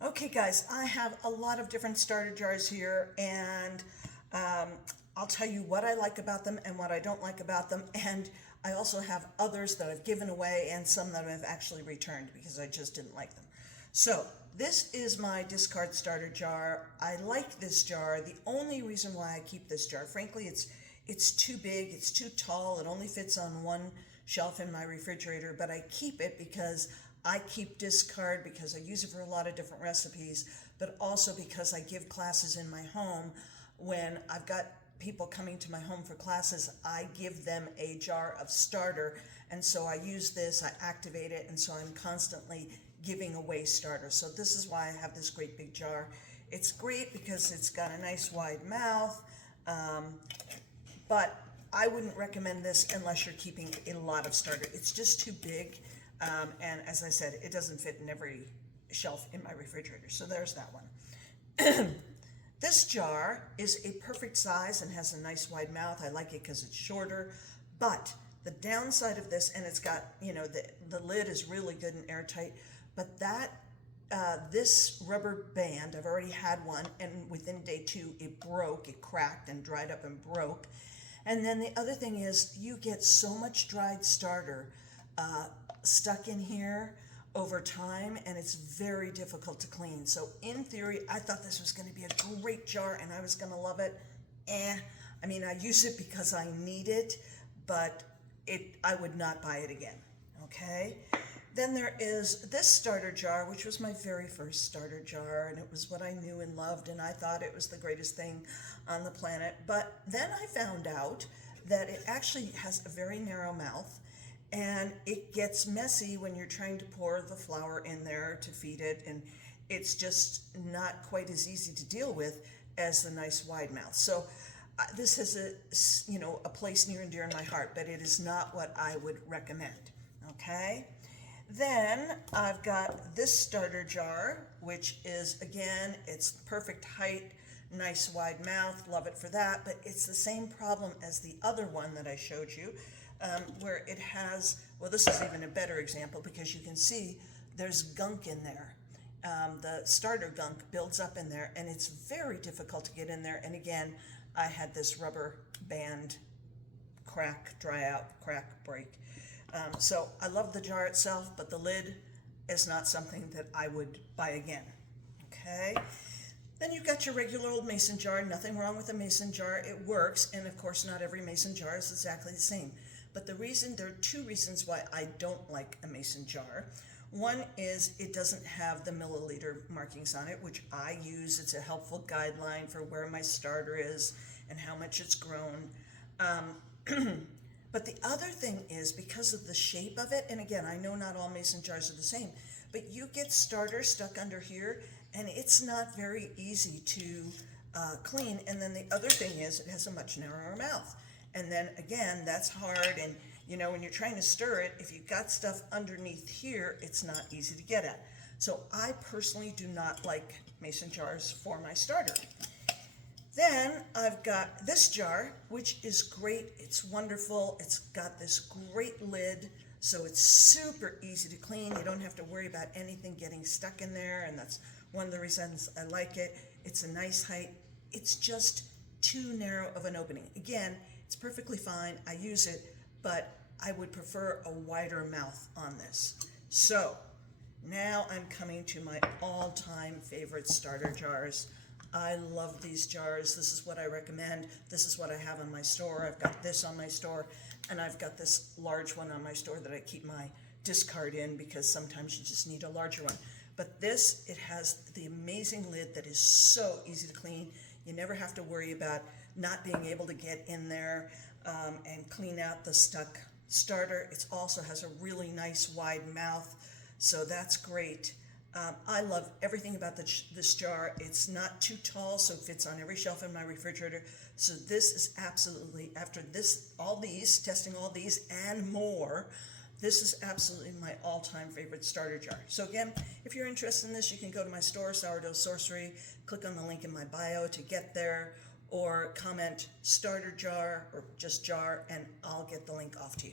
Okay guys, I have a lot of different starter jars here, and I'll tell you what I like about them and what I don't like about them, and I also have others that I've given away and some that I've actually returned because I just didn't like them. So this is my discard starter jar. I like this jar. The only reason why I keep this jar, frankly, it's too big, it's too tall, it only fits on one shelf in my refrigerator, but I keep it because I keep discard because I use it for a lot of different recipes, but also because I give classes in my home. When I've got people coming to my home for classes, I give them a jar of starter, and so I use this, I activate it, and so I'm constantly giving away starter. So this is why I have this great big jar. It's great because it's got a nice wide mouth, but I wouldn't recommend this unless you're keeping a lot of starter. It's just too big, and as I said, it doesn't fit in every shelf in my refrigerator. So there's that one. This jar is a perfect size and has a nice wide mouth. I like it because it's shorter, but the downside of this, and it's got, the lid is really good and airtight, but this rubber band, I've already had one, and within day 2, it broke, it cracked and dried up and broke. And then the other thing is you get so much dried starter stuck in here over time, and it's very difficult to clean. So in theory, I thought this was going to be a great jar and I was going to love it. I mean, I use it because I need it, but I would not buy it again, okay? Then there is this starter jar, which was my very first starter jar, and it was what I knew and loved, and I thought it was the greatest thing on the planet. But then I found out that it actually has a very narrow mouth, and it gets messy when you're trying to pour the flour in there to feed it, and it's just not quite as easy to deal with as the nice wide mouth. So this has a place near and dear in my heart, but it is not what I would recommend, okay? Then I've got this starter jar, which is, again, it's perfect height, nice wide mouth, love it for that, but it's the same problem as the other one that I showed you, where it has, well, this is even a better example because you can see there's gunk in there. The starter gunk builds up in there, and it's very difficult to get in there. And again, I had this rubber band crack, dry out, crack, break. So I love the jar itself, but the lid is not something that I would buy again, okay? Then you've got your regular old mason jar. Nothing wrong with a mason jar. It works, and of course not every mason jar is exactly the same. But there are 2 reasons why I don't like a mason jar. One is it doesn't have the milliliter markings on it, which I use. It's a helpful guideline for where my starter is and how much it's grown. But the other thing is because of the shape of it, and again, I know not all mason jars are the same, but you get starter stuck under here, and it's not very easy to clean. And then the other thing is it has a much narrower mouth. And then again, that's hard, and when you're trying to stir it, if you've got stuff underneath here, it's not easy to get at. So I personally do not like mason jars for my starter. Then I've got this jar, which is great. It's wonderful. It's got this great lid, so it's super easy to clean. You don't have to worry about anything getting stuck in there, and that's one of the reasons I like it. It's a nice height. It's just too narrow of an opening. Again, it's perfectly fine. I use it, but I would prefer a wider mouth on this. So now I'm coming to my all-time favorite starter jars. I love these jars. This is what I recommend. This is what I have on my store. I've got this on my store, and I've got this large one on my store that I keep my discard in because sometimes you just need a larger one. But this, it has the amazing lid that is so easy to clean. You never have to worry about not being able to get in there and clean out the stuck starter. It also has a really nice wide mouth, so that's great. I love everything about this jar. It's not too tall, so it fits on every shelf in my refrigerator. So this is absolutely, after testing all these and more, this is absolutely my all-time favorite starter jar. So again, if you're interested in this, you can go to my store, Sourdough Sorcery, click on the link in my bio to get there, or comment starter jar or just jar, and I'll get the link off to you.